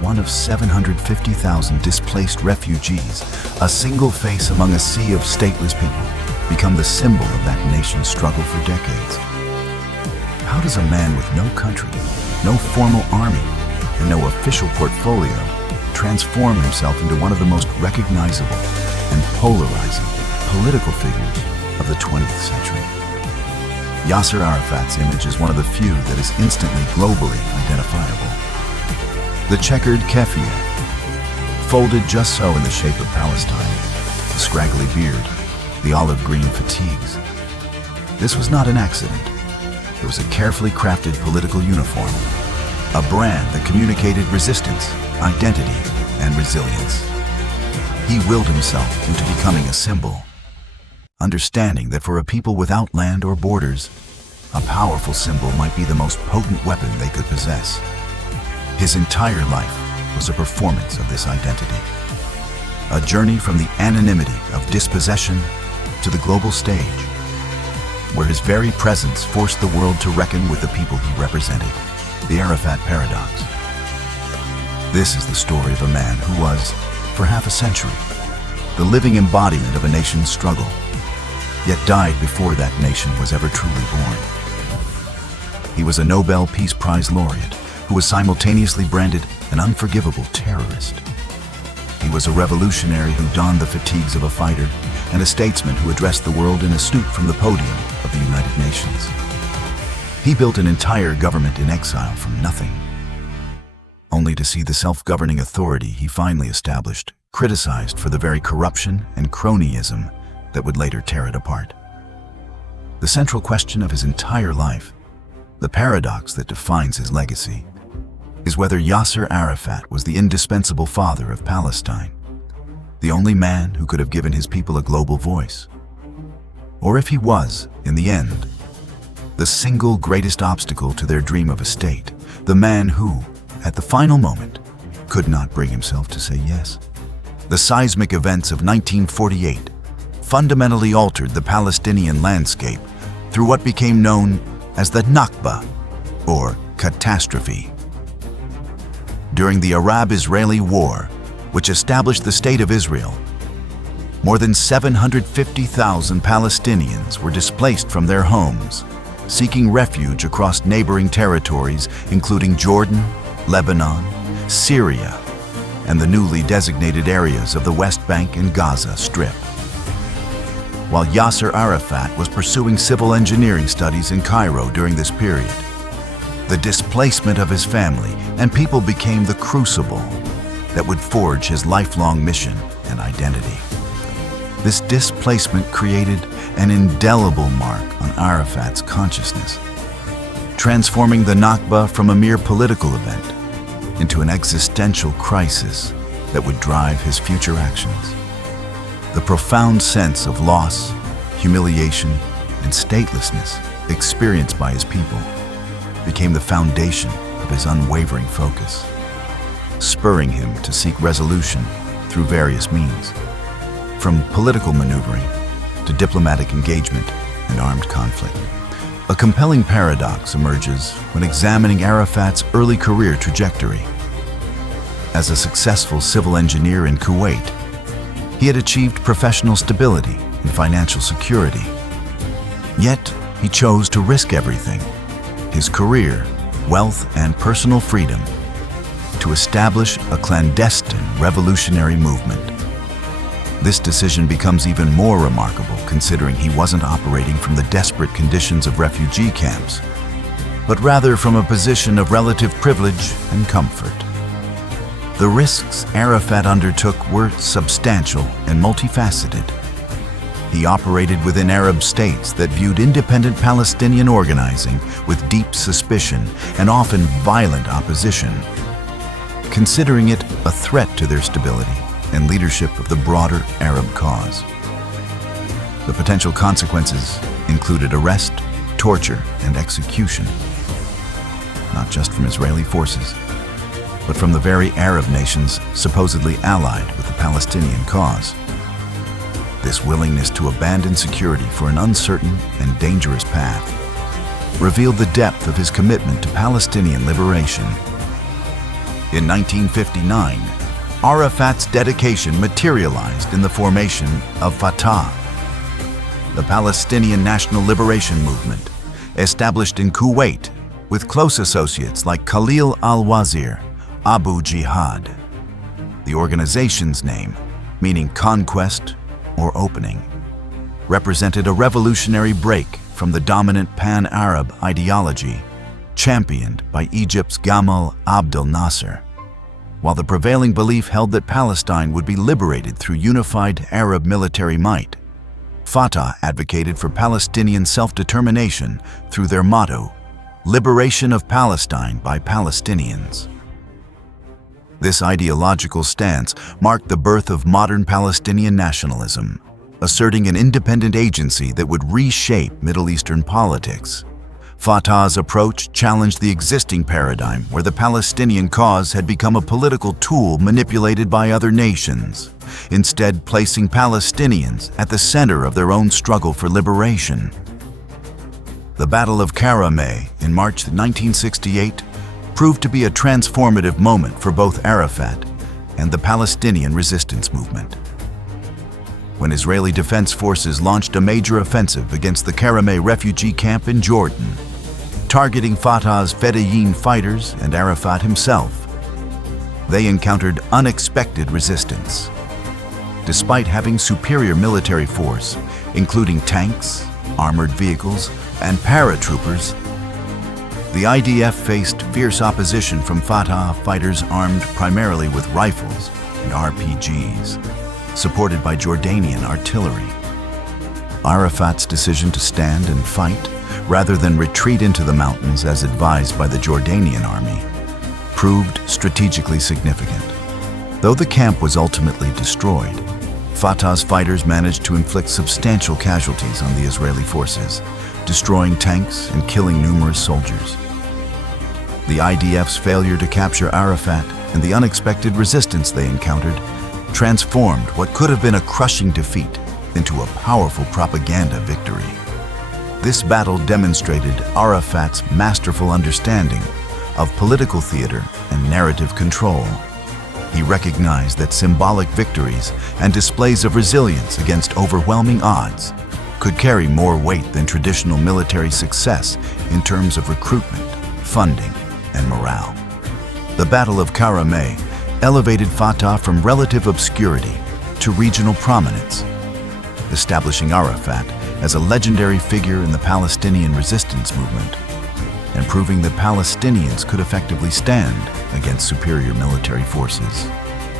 one of 750,000 displaced refugees, a single face among a sea of stateless people, become the symbol of that nation's struggle for decades. How does a man with no country, no formal army, and no official portfolio transform himself into one of the most recognizable and polarizing political figures of the 20th century? Yasser Arafat's image is one of the few that is instantly globally identifiable. The checkered keffiyeh, folded just so in the shape of Palestine, the scraggly beard, the olive-green fatigues. This was not an accident. It was a carefully crafted political uniform, a brand that communicated resistance, identity, and resilience. He willed himself into becoming a symbol, understanding that for a people without land or borders, a powerful symbol might be the most potent weapon they could possess. His entire life was a performance of this identity, a journey from the anonymity of dispossession to the global stage, where his very presence forced the world to reckon with the people he represented, the Arafat paradox. This is the story of a man who was, for half a century, the living embodiment of a nation's struggle, yet died before that nation was ever truly born. He was a Nobel Peace Prize laureate who was simultaneously branded an unforgivable terrorist. He was a revolutionary who donned the fatigues of a fighter and a statesman who addressed the world in a stoop from the podium of the United Nations. He built an entire government in exile from nothing, only to see the self-governing authority he finally established criticized for the very corruption and cronyism that would later tear it apart. The central question of his entire life, the paradox that defines his legacy, is whether Yasser Arafat was the indispensable father of Palestine, the only man who could have given his people a global voice, or if he was, in the end, the single greatest obstacle to their dream of a state, the man who, at the final moment, could not bring himself to say yes. The seismic events of 1948 fundamentally altered the Palestinian landscape through what became known as the Nakba, or catastrophe. During the Arab-Israeli War, which established the State of Israel, more than 750,000 Palestinians were displaced from their homes, seeking refuge across neighboring territories including Jordan, Lebanon, Syria, and the newly designated areas of the West Bank and Gaza Strip. While Yasser Arafat was pursuing civil engineering studies in Cairo during this period, the displacement of his family and people became the crucible that would forge his lifelong mission and identity. This displacement created an indelible mark on Arafat's consciousness, transforming the Nakba from a mere political event into an existential crisis that would drive his future actions. The profound sense of loss, humiliation, and statelessness experienced by his people became the foundation of his unwavering focus, spurring him to seek resolution through various means, from political maneuvering to diplomatic engagement and armed conflict. A compelling paradox emerges when examining Arafat's early career trajectory. As a successful civil engineer in Kuwait, he had achieved professional stability and financial security. Yet, he chose to risk everything, his career, wealth, and personal freedom, to establish a clandestine revolutionary movement. This decision becomes even more remarkable considering he wasn't operating from the desperate conditions of refugee camps, but rather from a position of relative privilege and comfort. The risks Arafat undertook were substantial and multifaceted. He operated within Arab states that viewed independent Palestinian organizing with deep suspicion and often violent opposition, considering it a threat to their stability and leadership of the broader Arab cause. The potential consequences included arrest, torture, and execution, not just from Israeli forces, but from the very Arab nations supposedly allied with the Palestinian cause. This willingness to abandon security for an uncertain and dangerous path revealed the depth of his commitment to Palestinian liberation. In 1959, Arafat's dedication materialized in the formation of Fatah, the Palestinian National Liberation Movement, established in Kuwait with close associates like Khalil al-Wazir, Abu Jihad. The organization's name, meaning conquest or opening, represented a revolutionary break from the dominant pan-Arab ideology championed by Egypt's Gamal Abdel Nasser, while the prevailing belief held that Palestine would be liberated through unified Arab military might. Fatah advocated for Palestinian self-determination through their motto, "Liberation of Palestine by Palestinians." This ideological stance marked the birth of modern Palestinian nationalism, asserting an independent agency that would reshape Middle Eastern politics. Fatah's approach challenged the existing paradigm where the Palestinian cause had become a political tool manipulated by other nations, instead placing Palestinians at the center of their own struggle for liberation. The Battle of Karameh in March 1968 proved to be a transformative moment for both Arafat and the Palestinian resistance movement. When Israeli Defense Forces launched a major offensive against the Karameh refugee camp in Jordan, targeting Fatah's Fedayeen fighters and Arafat himself, they encountered unexpected resistance. Despite having superior military force, including tanks, armored vehicles, and paratroopers, the IDF faced fierce opposition from Fatah fighters armed primarily with rifles and RPGs, supported by Jordanian artillery. Arafat's decision to stand and fight, rather than retreat into the mountains as advised by the Jordanian army, proved strategically significant. Though the camp was ultimately destroyed, Fatah's fighters managed to inflict substantial casualties on the Israeli forces, destroying tanks and killing numerous soldiers. The IDF's failure to capture Arafat and the unexpected resistance they encountered transformed what could have been a crushing defeat into a powerful propaganda victory. This battle demonstrated Arafat's masterful understanding of political theater and narrative control. He recognized that symbolic victories and displays of resilience against overwhelming odds could carry more weight than traditional military success in terms of recruitment, funding, and morale. The Battle of Karameh elevated Fatah from relative obscurity to regional prominence, establishing Arafat as a legendary figure in the Palestinian resistance movement and proving that Palestinians could effectively stand against superior military forces.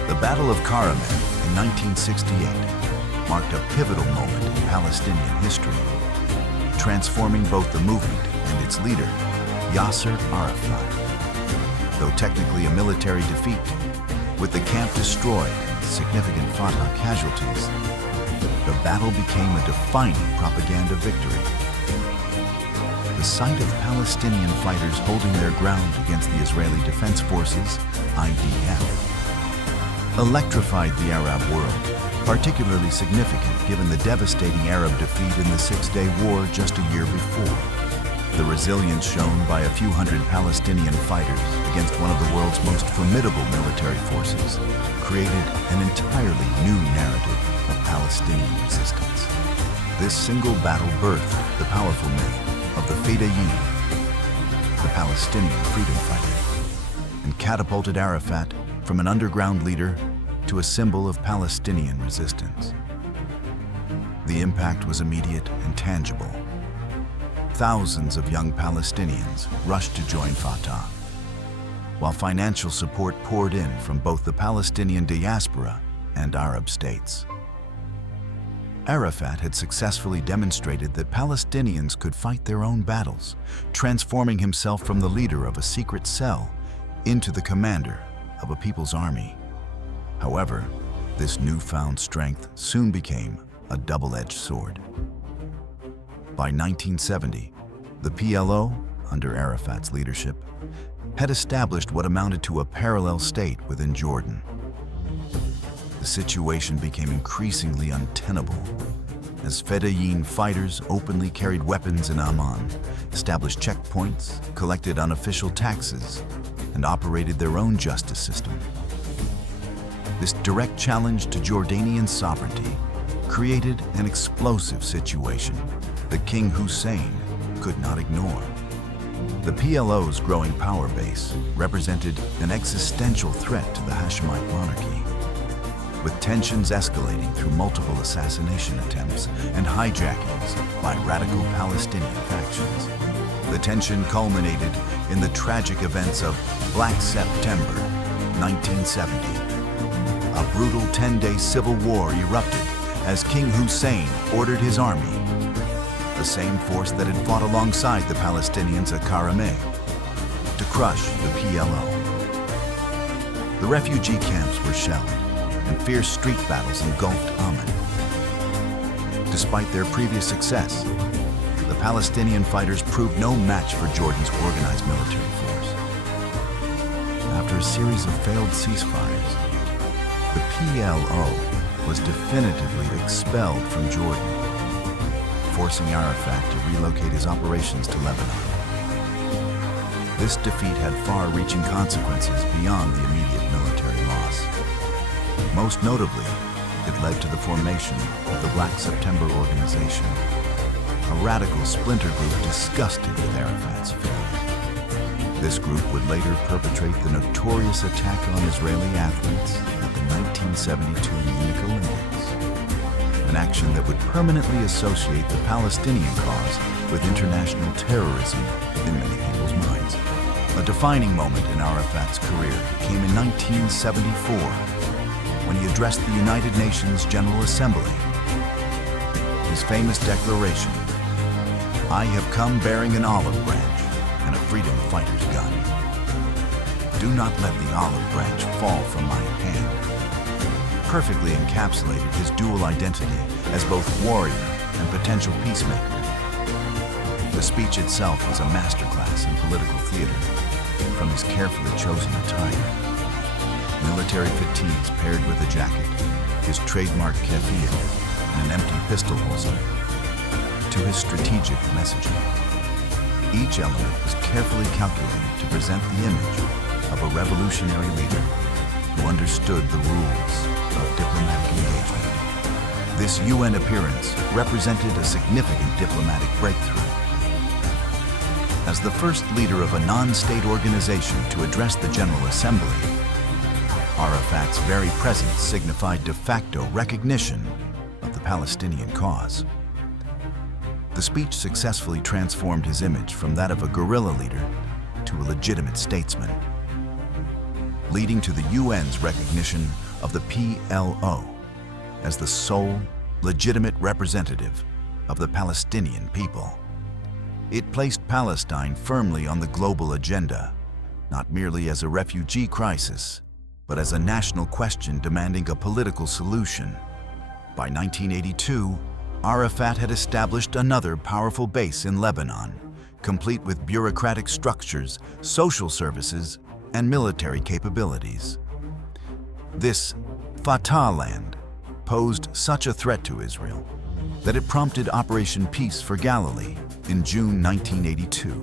The Battle of Karameh in 1968 marked a pivotal moment in Palestinian history, transforming both the movement and its leader, Yasser Arafat. Though technically a military defeat, with the camp destroyed and significant Fatah casualties, the battle became a defining propaganda victory. The sight of Palestinian fighters holding their ground against the Israeli Defense Forces, IDF, electrified the Arab world, particularly significant given the devastating Arab defeat in the Six-Day War just a year before. The resilience shown by a few hundred Palestinian fighters against one of the world's most formidable military forces created an entirely new narrative of Palestinian resistance. This single battle birthed the powerful myth of the Fedayeen, the Palestinian freedom fighter, and catapulted Arafat from an underground leader to a symbol of Palestinian resistance. The impact was immediate and tangible. Thousands of young Palestinians rushed to join Fatah, while financial support poured in from both the Palestinian diaspora and Arab states. Arafat had successfully demonstrated that Palestinians could fight their own battles, transforming himself from the leader of a secret cell into the commander of a people's army. However, this newfound strength soon became a double-edged sword. By 1970, the PLO, under Arafat's leadership, had established what amounted to a parallel state within Jordan. The situation became increasingly untenable as Fedayeen fighters openly carried weapons in Amman, established checkpoints, collected unofficial taxes, and operated their own justice system. This direct challenge to Jordanian sovereignty created an explosive situation that King Hussein could not ignore. The PLO's growing power base represented an existential threat to the Hashemite monarchy, with tensions escalating through multiple assassination attempts and hijackings by radical Palestinian factions. The tension culminated in the tragic events of Black September 1970. A brutal 10-day civil war erupted as King Hussein ordered his army, the same force that had fought alongside the Palestinians at Karameh, to crush the PLO. The refugee camps were shelled, and fierce street battles engulfed Amman. Despite their previous success, the Palestinian fighters proved no match for Jordan's organized military force. After a series of failed ceasefires, the PLO was definitively expelled from Jordan, forcing Arafat to relocate his operations to Lebanon. This defeat had far-reaching consequences beyond the immediate military loss. Most notably, it led to the formation of the Black September organization, a radical splinter group disgusted with Arafat's failure. This group would later perpetrate the notorious attack on Israeli athletes at the 1972 Munich Olympics, an action that would permanently associate the Palestinian cause with international terrorism in many people's minds. A defining moment in Arafat's career came in 1974, when he addressed the United Nations General Assembly. His famous declaration, "I have come bearing an olive branch and a freedom fighter's gun. Do not let the olive branch fall from my hand," perfectly encapsulated his dual identity as both warrior and potential peacemaker. The speech itself was a masterclass in political theater, from his carefully chosen attire, military fatigues paired with a jacket, his trademark keffiyeh, and an empty pistol holster, to his strategic messaging. Each element was carefully calculated to present the image of a revolutionary leader who understood the rules of diplomatic engagement. This UN appearance represented a significant diplomatic breakthrough. As the first leader of a non-state organization to address the General Assembly, Arafat's very presence signified de facto recognition of the Palestinian cause. The speech successfully transformed his image from that of a guerrilla leader to a legitimate statesman, leading to the UN's recognition of the PLO as the sole legitimate representative of the Palestinian people. It placed Palestine firmly on the global agenda, not merely as a refugee crisis, but as a national question demanding a political solution. By 1982, Arafat had established another powerful base in Lebanon, complete with bureaucratic structures, social services, and military capabilities. This Fatah land posed such a threat to Israel that it prompted Operation Peace for Galilee in June 1982.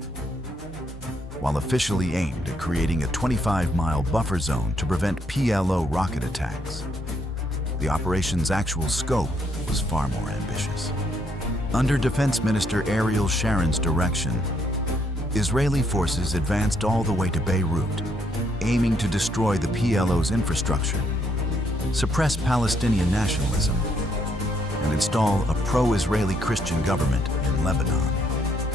While officially aimed at creating a 25-mile buffer zone to prevent PLO rocket attacks, the operation's actual scope was far more ambitious. Under Defense Minister Ariel Sharon's direction, Israeli forces advanced all the way to Beirut, aiming to destroy the PLO's infrastructure, suppress Palestinian nationalism, and install a pro-Israeli Christian government in Lebanon.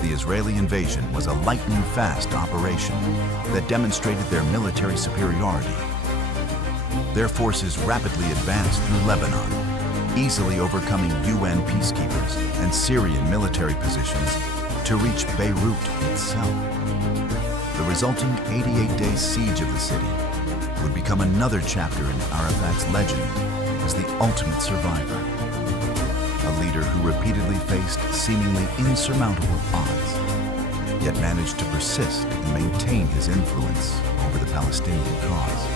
The Israeli invasion was a lightning-fast operation that demonstrated their military superiority. Their forces rapidly advanced through Lebanon, easily overcoming UN peacekeepers and Syrian military positions to reach Beirut itself. The resulting 88-day siege of the city would become another chapter in Arafat's legend as the ultimate survivor, a leader who repeatedly faced seemingly insurmountable odds, yet managed to persist and maintain his influence over the Palestinian cause.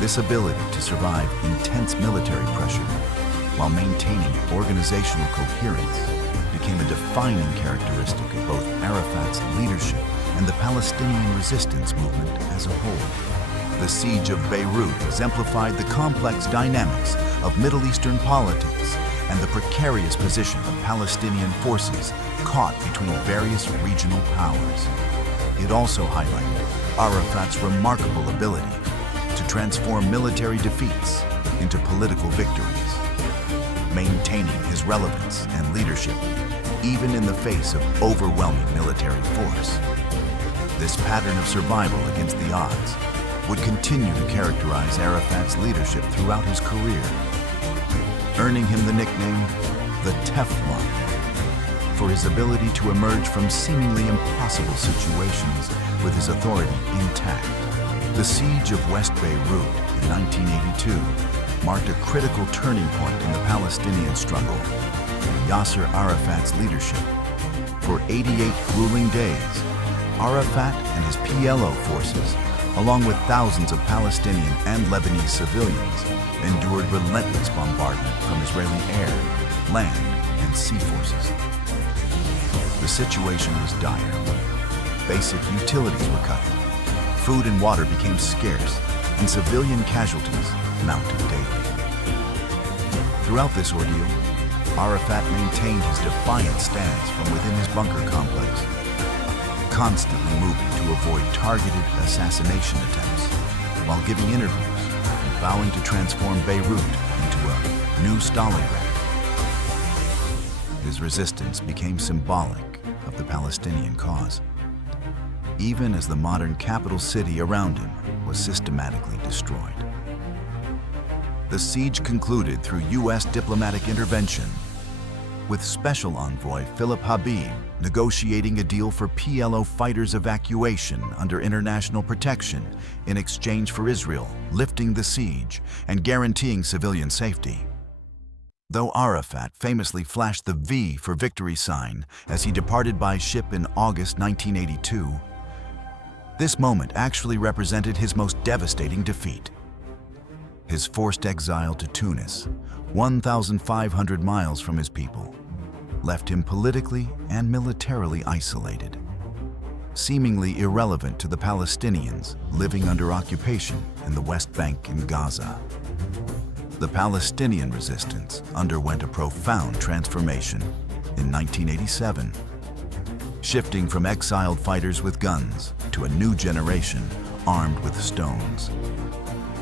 This ability to survive intense military pressure while maintaining organizational coherence became a defining characteristic of both Arafat's leadership and the Palestinian resistance movement as a whole. The siege of Beirut exemplified the complex dynamics of Middle Eastern politics and the precarious position of Palestinian forces caught between various regional powers. It also highlighted Arafat's remarkable ability to transform military defeats into political victories, maintaining his relevance and leadership even in the face of overwhelming military force. This pattern of survival against the odds would continue to characterize Arafat's leadership throughout his career, earning him the nickname the Teflon for his ability to emerge from seemingly impossible situations with his authority intact. The siege of West Beirut in 1982 marked a critical turning point in the Palestinian struggle. Yasser Arafat's leadership. For 88 grueling days, Arafat and his PLO forces, along with thousands of Palestinian and Lebanese civilians, endured relentless bombardment from Israeli air, land, and sea forces. The situation was dire. Basic utilities were cut. Food and water became scarce, and civilian casualties mounted daily. Throughout this ordeal, Arafat maintained his defiant stance from within his bunker complex, constantly moving to avoid targeted assassination attempts while giving interviews and vowing to transform Beirut into a new Stalingrad. His resistance became symbolic of the Palestinian cause, even as the modern capital city around him was systematically destroyed. The siege concluded through U.S. diplomatic intervention, with Special Envoy Philip Habib negotiating a deal for PLO fighters' evacuation under international protection in exchange for Israel lifting the siege and guaranteeing civilian safety. Though Arafat famously flashed the V for victory sign as he departed by ship in August 1982, this moment actually represented his most devastating defeat. His forced exile to Tunis, 1,500 miles from his people, left him politically and militarily isolated, seemingly irrelevant to the Palestinians living under occupation in the West Bank and Gaza. The Palestinian resistance underwent a profound transformation in 1987, shifting from exiled fighters with guns to a new generation armed with stones.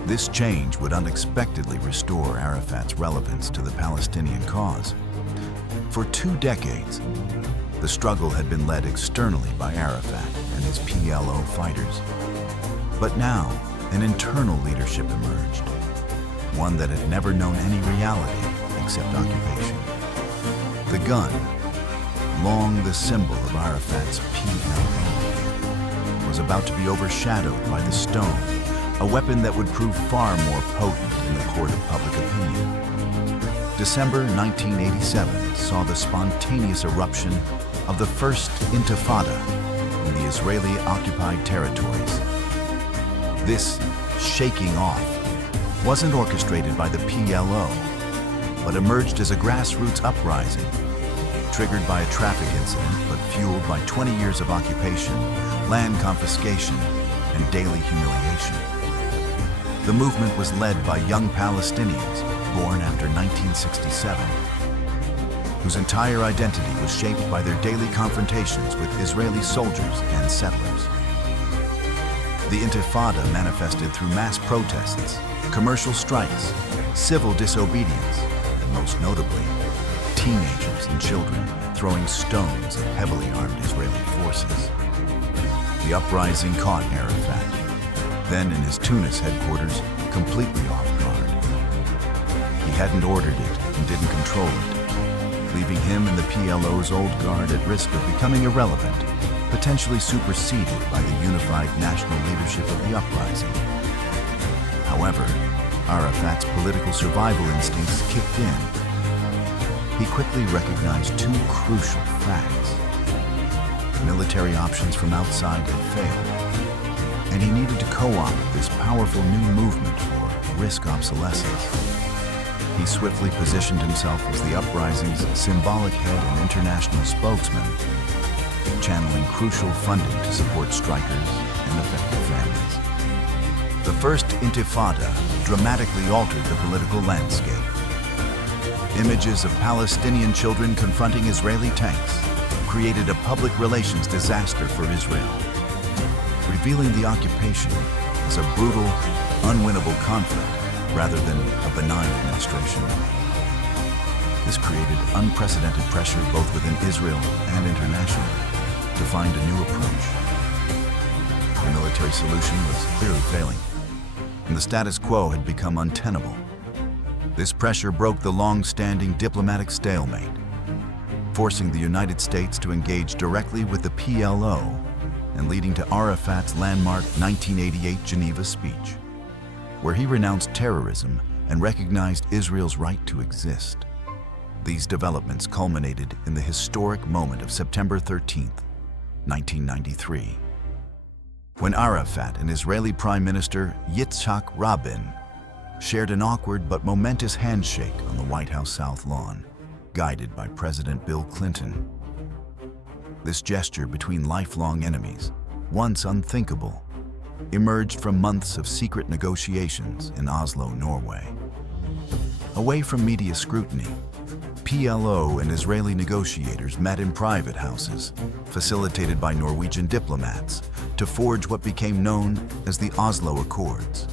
This change would unexpectedly restore Arafat's relevance to the Palestinian cause. For 2 decades, the struggle had been led externally by Arafat and his PLO fighters. But now, an internal leadership emerged, one that had never known any reality except occupation. The gun, long the symbol of Arafat's PLO, was about to be overshadowed by the stone, a weapon that would prove far more potent in the court of public opinion. December 1987 saw the spontaneous eruption of the first Intifada in the Israeli-occupied territories. This shaking off wasn't orchestrated by the PLO, but emerged as a grassroots uprising, triggered by a traffic incident but fueled by 20 years of occupation, land confiscation, and daily humiliation. The movement was led by young Palestinians born after 1967, whose entire identity was shaped by their daily confrontations with Israeli soldiers and settlers. The Intifada manifested through mass protests, commercial strikes, civil disobedience, and most notably, teenagers and children throwing stones at heavily armed Israeli forces. The uprising caught Arafat, then in his Tunis headquarters, completely off guard. He hadn't ordered it and didn't control it, leaving him and the PLO's old guard at risk of becoming irrelevant, potentially superseded by the unified national leadership of the uprising. However, Arafat's political survival instincts kicked in. He quickly recognized 2 crucial facts. Military options from outside had failed, and he needed to co-opt this powerful new movement for risk obsolescence. He swiftly positioned himself as the uprising's symbolic head and international spokesman, channeling crucial funding to support strikers and affected families. The First Intifada dramatically altered the political landscape. Images of Palestinian children confronting Israeli tanks created a public relations disaster for Israel, revealing the occupation as a brutal, unwinnable conflict rather than a benign administration. This created unprecedented pressure both within Israel and internationally to find a new approach. The military solution was clearly failing, and the status quo had become untenable. This pressure broke the long-standing diplomatic stalemate, forcing the United States to engage directly with the PLO and leading to Arafat's landmark 1988 Geneva speech, where he renounced terrorism and recognized Israel's right to exist. These developments culminated in the historic moment of September 13, 1993, when Arafat and Israeli Prime Minister Yitzhak Rabin shared an awkward but momentous handshake on the White House South Lawn, guided by President Bill Clinton. This gesture between lifelong enemies, once unthinkable, emerged from months of secret negotiations in Oslo, Norway. Away from media scrutiny, PLO and Israeli negotiators met in private houses, facilitated by Norwegian diplomats, to forge what became known as the Oslo Accords.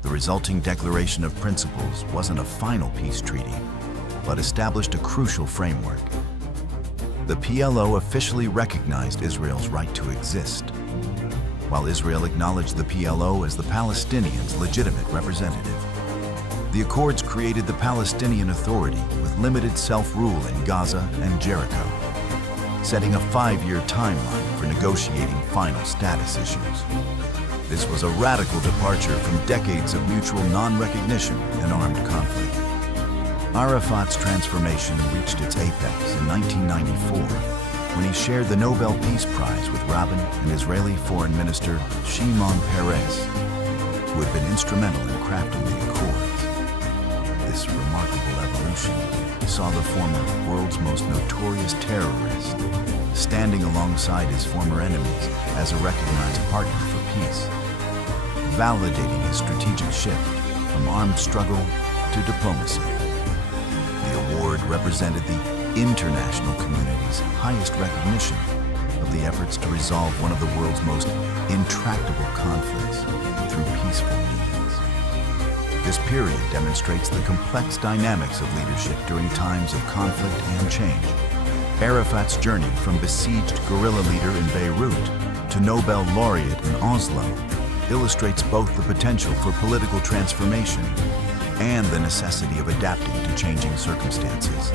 The resulting declaration of principles wasn't a final peace treaty, but established a crucial framework. The PLO officially recognized Israel's right to exist, while Israel acknowledged the PLO as the Palestinians' legitimate representative. The accords created the Palestinian Authority with limited self-rule in Gaza and Jericho, setting a 5-year timeline for negotiating final status issues. This was a radical departure from decades of mutual non-recognition and armed conflict. Arafat's transformation reached its apex in 1994 when he shared the Nobel Peace Prize with Rabin and Israeli Foreign Minister Shimon Peres, who had been instrumental in crafting the accords. This remarkable evolution saw the former world's most notorious terrorist standing alongside his former enemies as a recognized partner for peace, validating his strategic shift from armed struggle to diplomacy. The award represented the international community's highest recognition of the efforts to resolve one of the world's most intractable conflicts through peaceful means. This period demonstrates the complex dynamics of leadership during times of conflict and change. Arafat's journey from besieged guerrilla leader in Beirut to Nobel laureate in Oslo illustrates both the potential for political transformation and the necessity of adapting to changing circumstances.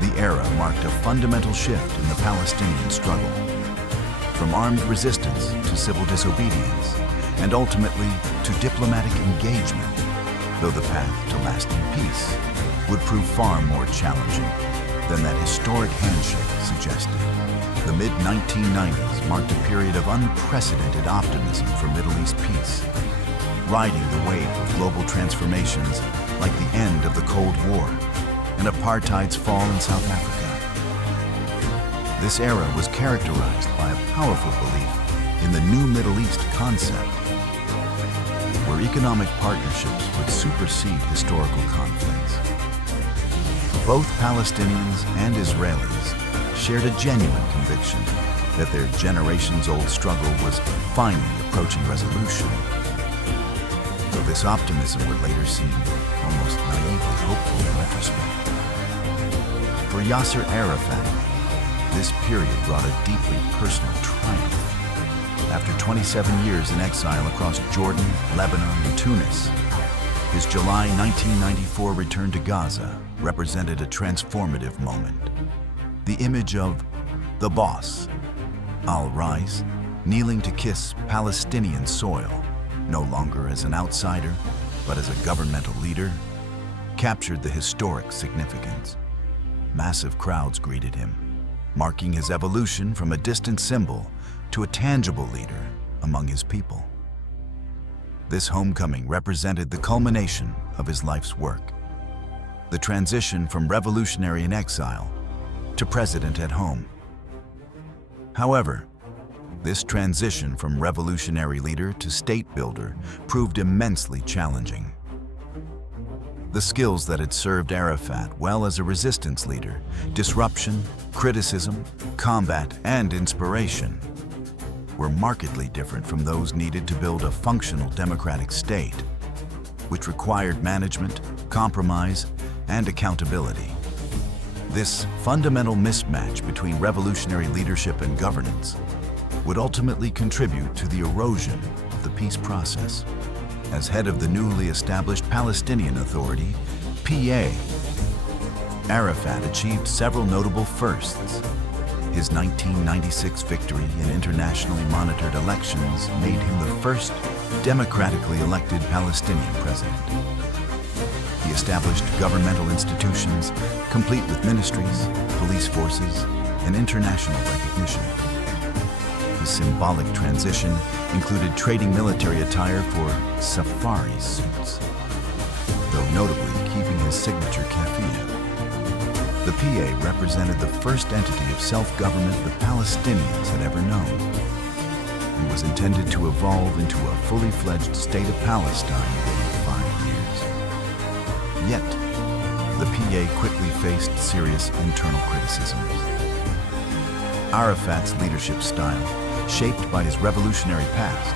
The era marked a fundamental shift in the Palestinian struggle, from armed resistance to civil disobedience, and ultimately to diplomatic engagement, though the path to lasting peace would prove far more challenging than that historic handshake suggested. The mid-1990s marked a period of unprecedented optimism for Middle East peace, riding the wave of global transformations like the end of the Cold War and apartheid's fall in South Africa. This era was characterized by a powerful belief in the new Middle East concept, where economic partnerships would supersede historical conflicts. Both Palestinians and Israelis shared a genuine conviction that their generations-old struggle was finally approaching resolution, though this optimism would later seem almost naively hopeful in retrospect. For Yasser Arafat, this period brought a deeply personal triumph. After 27 years in exile across Jordan, Lebanon, and Tunis, his July 1994 return to Gaza represented a transformative moment. The image of the boss, al-Rais, kneeling to kiss Palestinian soil, no longer as an outsider, but as a governmental leader, captured the historic significance. Massive crowds greeted him, marking his evolution from a distant symbol to a tangible leader among his people. This homecoming represented the culmination of his life's work, the transition from revolutionary in exile to president at home. However, this transition from revolutionary leader to state builder proved immensely challenging. The skills that had served Arafat well as a resistance leader, disruption, criticism, combat, and inspiration, were markedly different from those needed to build a functional democratic state, which required management, compromise, and accountability. This fundamental mismatch between revolutionary leadership and governance would ultimately contribute to the erosion of the peace process. As head of the newly established Palestinian Authority, PA, Arafat achieved several notable firsts. His 1996 victory in internationally monitored elections made him the first democratically elected Palestinian president. He established governmental institutions, complete with ministries, police forces, and international recognition. His symbolic transition included trading military attire for safari suits, though notably keeping his signature keffiyeh. The PA represented the first entity of self-government the Palestinians had ever known, and was intended to evolve into a fully fledged state of Palestine within 5 years. Yet, the PA quickly faced serious internal criticisms. Arafat's leadership style, shaped by his revolutionary past,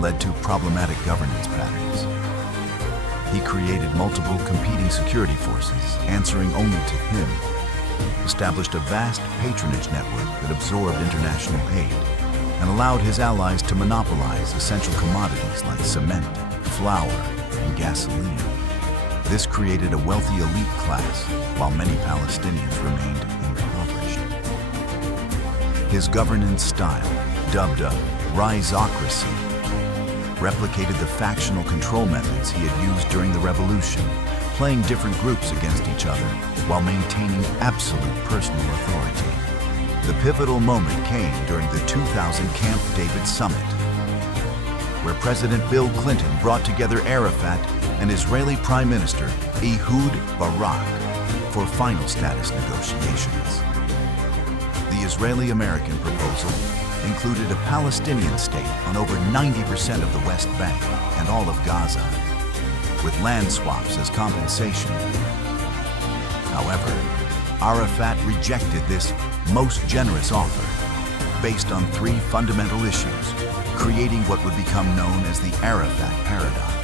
led to problematic governance patterns. He created multiple competing security forces, answering only to him, established a vast patronage network that absorbed international aid, and allowed his allies to monopolize essential commodities like cement, flour, and gasoline. This created a wealthy elite class, while many Palestinians remained impoverished. His governance style, dubbed a "riseocracy," replicated the factional control methods he had used during the revolution, playing different groups against each other while maintaining absolute personal authority. The pivotal moment came during the 2000 Camp David summit, where President Bill Clinton brought together Arafat and Israeli Prime Minister Ehud Barak for final status negotiations. The Israeli-American proposal included a Palestinian state on over 90% of the West Bank and all of Gaza, with land swaps as compensation. However, Arafat rejected this most generous offer based on 3 fundamental issues, creating what would become known as the Arafat paradox.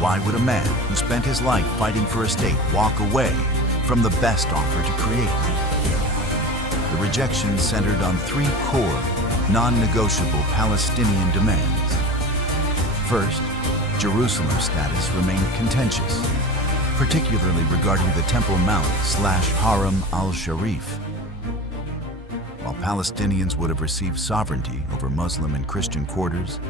Why would a man who spent his life fighting for a state walk away from the best offer to create one? The rejection centered on 3 core, non-negotiable Palestinian demands. First, Jerusalem's status remained contentious, particularly regarding the Temple Mount/Haram al-Sharif. While Palestinians would have received sovereignty over Muslim and Christian quarters,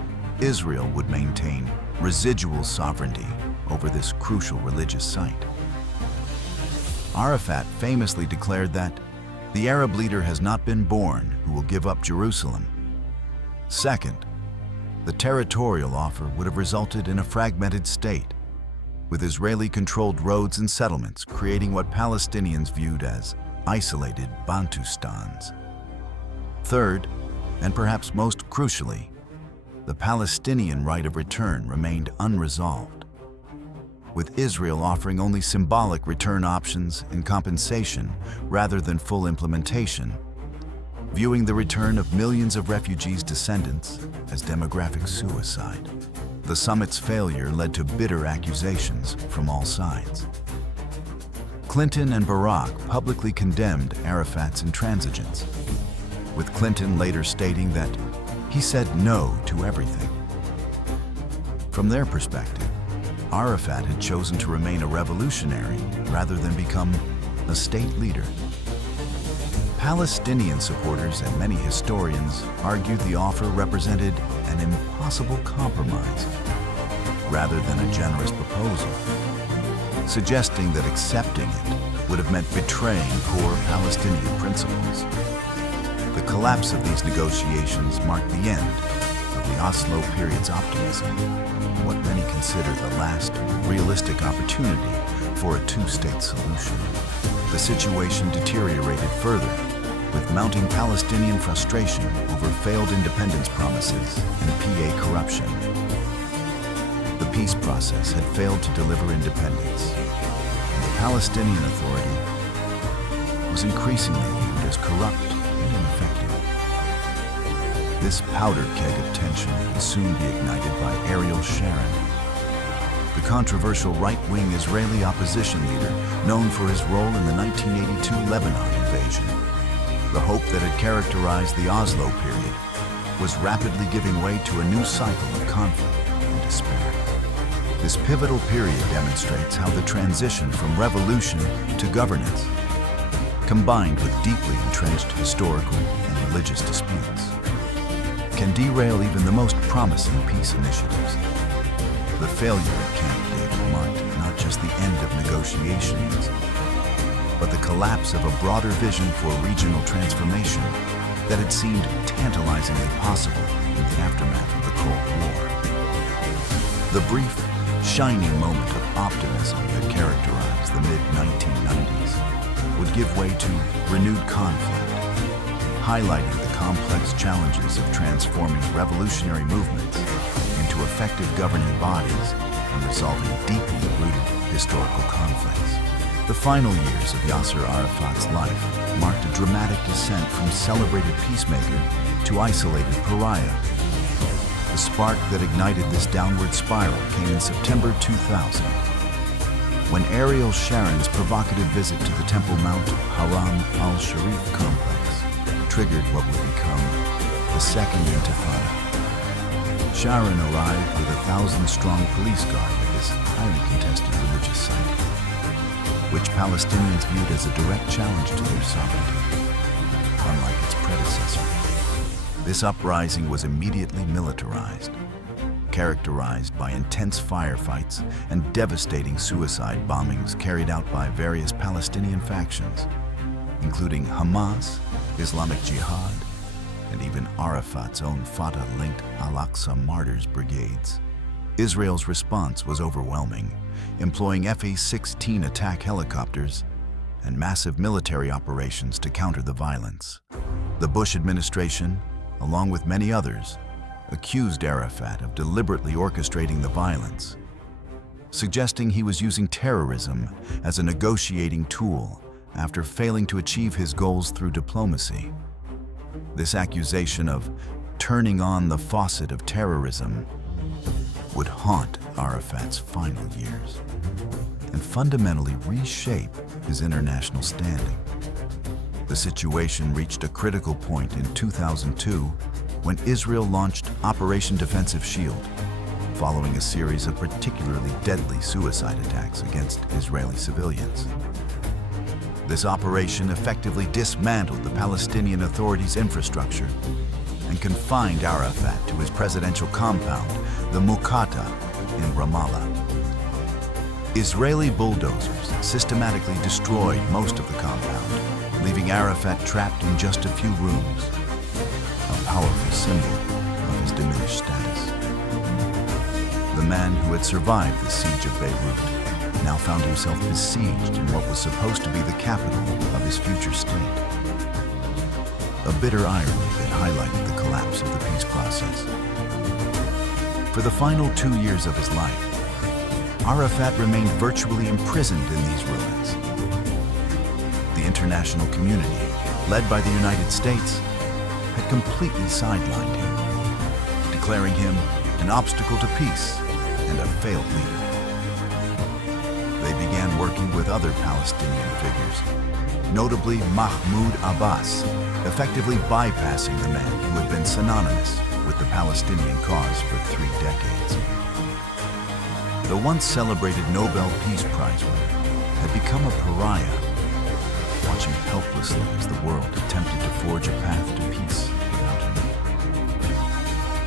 Israel would maintain residual sovereignty over this crucial religious site. Arafat famously declared that the Arab leader has not been born who will give up Jerusalem. Second, the territorial offer would have resulted in a fragmented state, with Israeli-controlled roads and settlements creating what Palestinians viewed as isolated Bantustans. Third, and perhaps most crucially, the Palestinian right of return remained unresolved, with Israel offering only symbolic return options and compensation rather than full implementation, viewing the return of millions of refugees' descendants as demographic suicide. The summit's failure led to bitter accusations from all sides. Clinton and Barak publicly condemned Arafat's intransigence, with Clinton later stating that he said no to everything. From their perspective, Arafat had chosen to remain a revolutionary rather than become a state leader. Palestinian supporters and many historians argued the offer represented an impossible compromise rather than a generous proposal, suggesting that accepting it would have meant betraying core Palestinian principles. The collapse of these negotiations marked the end of the Oslo period's optimism, what many consider the last realistic opportunity for a 2-state solution. The situation deteriorated further with mounting Palestinian frustration over failed independence promises and PA corruption. The peace process had failed to deliver independence, and the Palestinian Authority was increasingly viewed as corrupt and ineffective. This powder keg of tension would soon be ignited by Ariel Sharon, the controversial right-wing Israeli opposition leader known for his role in the 1982 Lebanon invasion. The hope that had characterized the Oslo period was rapidly giving way to a new cycle of conflict and despair. This pivotal period demonstrates how the transition from revolution to governance, combined with deeply entrenched historical and religious disputes, can derail even the most promising peace initiatives. The failure at Camp David marked not just the end of negotiations, but the collapse of a broader vision for regional transformation that had seemed tantalizingly possible in the aftermath of the Cold War. The brief, shining moment of optimism that characterized the mid-1990s would give way to renewed conflict, highlighting the complex challenges of transforming revolutionary movements into effective governing bodies and resolving deeply rooted historical conflicts. The final years of Yasser Arafat's life marked a dramatic descent from celebrated peacemaker to isolated pariah. The spark that ignited this downward spiral came in September 2000, when Ariel Sharon's provocative visit to the Temple Mount Haram al-Sharif complex triggered what would become the Second Intifada. Sharon arrived with a 1,000-strong police guard at this highly contested religious site, which Palestinians viewed as a direct challenge to their sovereignty, unlike its predecessor. This uprising was immediately militarized, characterized by intense firefights and devastating suicide bombings carried out by various Palestinian factions, including Hamas, Islamic Jihad, and even Arafat's own Fatah-linked Al-Aqsa Martyrs brigades. Israel's response was overwhelming, employing F-16 attack helicopters and massive military operations to counter the violence. The Bush administration, along with many others, accused Arafat of deliberately orchestrating the violence, suggesting he was using terrorism as a negotiating tool after failing to achieve his goals through diplomacy. This accusation of turning on the faucet of terrorism would haunt Arafat's final years and fundamentally reshape his international standing. The situation reached a critical point in 2002 when Israel launched Operation Defensive Shield, following a series of particularly deadly suicide attacks against Israeli civilians. This operation effectively dismantled the Palestinian Authority's infrastructure and confined Arafat to his presidential compound, the Muqata, in Ramallah. Israeli bulldozers systematically destroyed most of the compound, leaving Arafat trapped in just a few rooms, a powerful symbol of his diminished status. The man who had survived the siege of Beirut now found himself besieged in what was supposed to be the capital of his future state. A bitter irony that highlighted the collapse of the peace process. For the final 2 years of his life, Arafat remained virtually imprisoned in these ruins. The international community, led by the United States, had completely sidelined him, declaring him an obstacle to peace and a failed leader. They began working with other Palestinian figures, notably Mahmoud Abbas, effectively bypassing the man who had been synonymous with the Palestinian cause for 3 decades. The once celebrated Nobel Peace Prize winner had become a pariah, watching helplessly as the world attempted to forge a path to peace without him.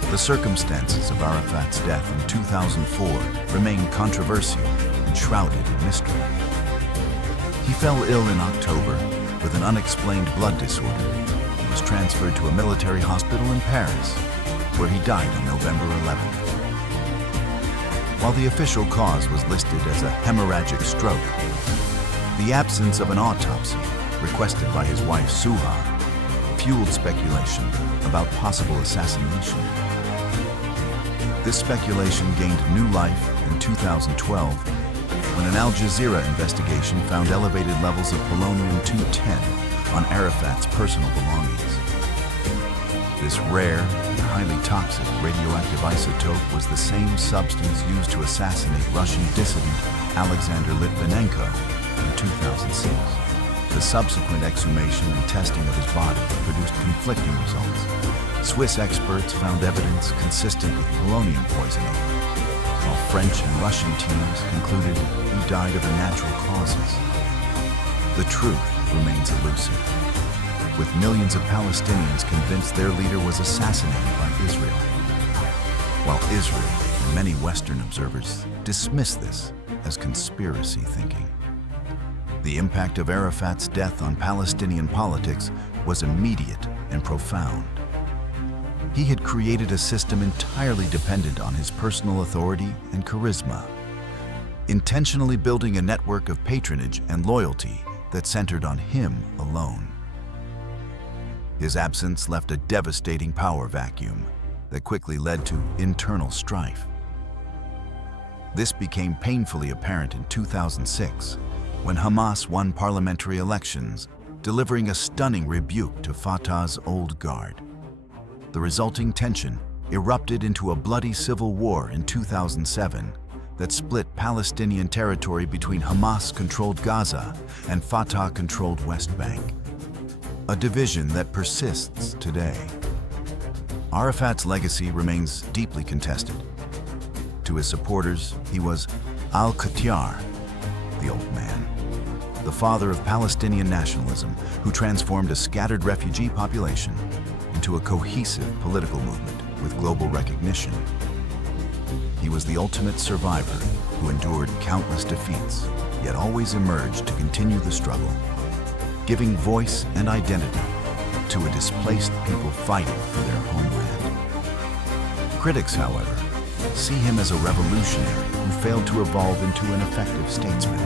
The circumstances of Arafat's death in 2004 remain controversial and shrouded in mystery. He fell ill in October with an unexplained blood disorder and was transferred to a military hospital in Paris, where he died on November 11th. While the official cause was listed as a hemorrhagic stroke, the absence of an autopsy requested by his wife Suha fueled speculation about possible assassination. This speculation gained new life in 2012 when an Al Jazeera investigation found elevated levels of polonium-210 on Arafat's personal belongings. This rare and highly toxic radioactive isotope was the same substance used to assassinate Russian dissident Alexander Litvinenko in 2006. The subsequent exhumation and testing of his body produced conflicting results. Swiss experts found evidence consistent with polonium poisoning, while French and Russian teams concluded he died of natural causes. The truth remains elusive, with millions of Palestinians convinced their leader was assassinated by Israel, while Israel and many Western observers dismiss this as conspiracy thinking. The impact of Arafat's death on Palestinian politics was immediate and profound. He had created a system entirely dependent on his personal authority and charisma, intentionally building a network of patronage and loyalty that centered on him alone. His absence left a devastating power vacuum that quickly led to internal strife. This became painfully apparent in 2006 when Hamas won parliamentary elections, delivering a stunning rebuke to Fatah's old guard. The resulting tension erupted into a bloody civil war in 2007 that split Palestinian territory between Hamas-controlled Gaza and Fatah-controlled West Bank, a division that persists today. Arafat's legacy remains deeply contested. To his supporters, he was al-Qatyar, the old man, the father of Palestinian nationalism who transformed a scattered refugee population into a cohesive political movement with global recognition. He was the ultimate survivor who endured countless defeats, yet always emerged to continue the struggle, giving voice and identity to a displaced people fighting for their homeland. Critics, however, see him as a revolutionary who failed to evolve into an effective statesman.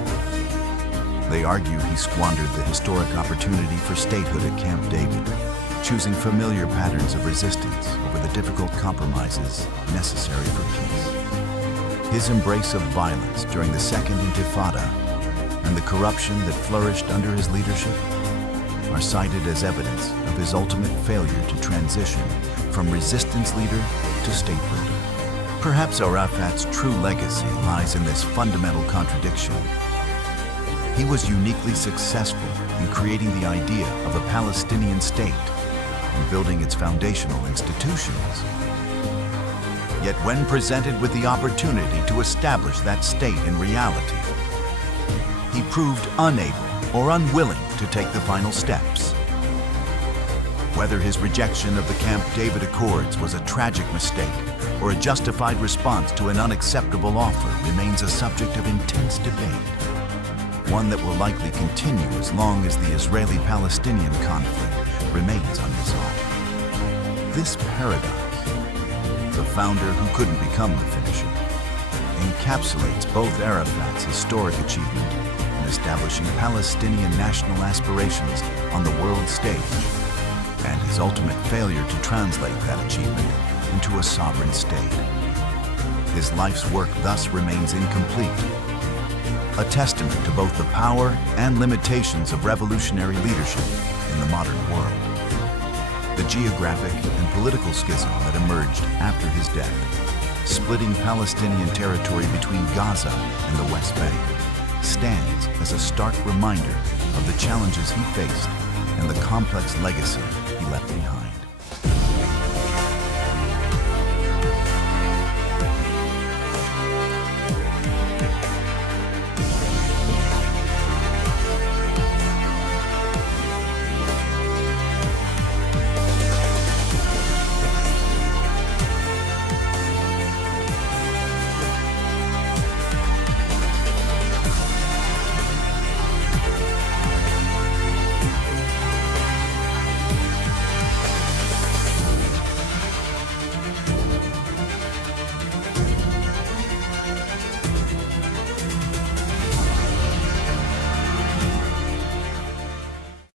They argue he squandered the historic opportunity for statehood at Camp David, choosing familiar patterns of resistance over the difficult compromises necessary for peace. His embrace of violence during the Second Intifada and the corruption that flourished under his leadership are cited as evidence of his ultimate failure to transition from resistance leader to state builder. Perhaps Arafat's true legacy lies in this fundamental contradiction. He was uniquely successful in creating the idea of a Palestinian state and building its foundational institutions. Yet when presented with the opportunity to establish that state in reality, he proved unable or unwilling to take the final steps. Whether his rejection of the Camp David Accords was a tragic mistake or a justified response to an unacceptable offer remains a subject of intense debate, one that will likely continue as long as the Israeli-Palestinian conflict remains unresolved. This paradox, the founder who couldn't become the finisher, encapsulates both Arafat's historic achievement in establishing Palestinian national aspirations on the world stage and his ultimate failure to translate that achievement into a sovereign state. His life's work thus remains incomplete, a testament to both the power and limitations of revolutionary leadership in the modern world. The geographic and political schism that emerged after his death, splitting Palestinian territory between Gaza and the West Bank, stands as a stark reminder of the challenges he faced and the complex legacy he left behind.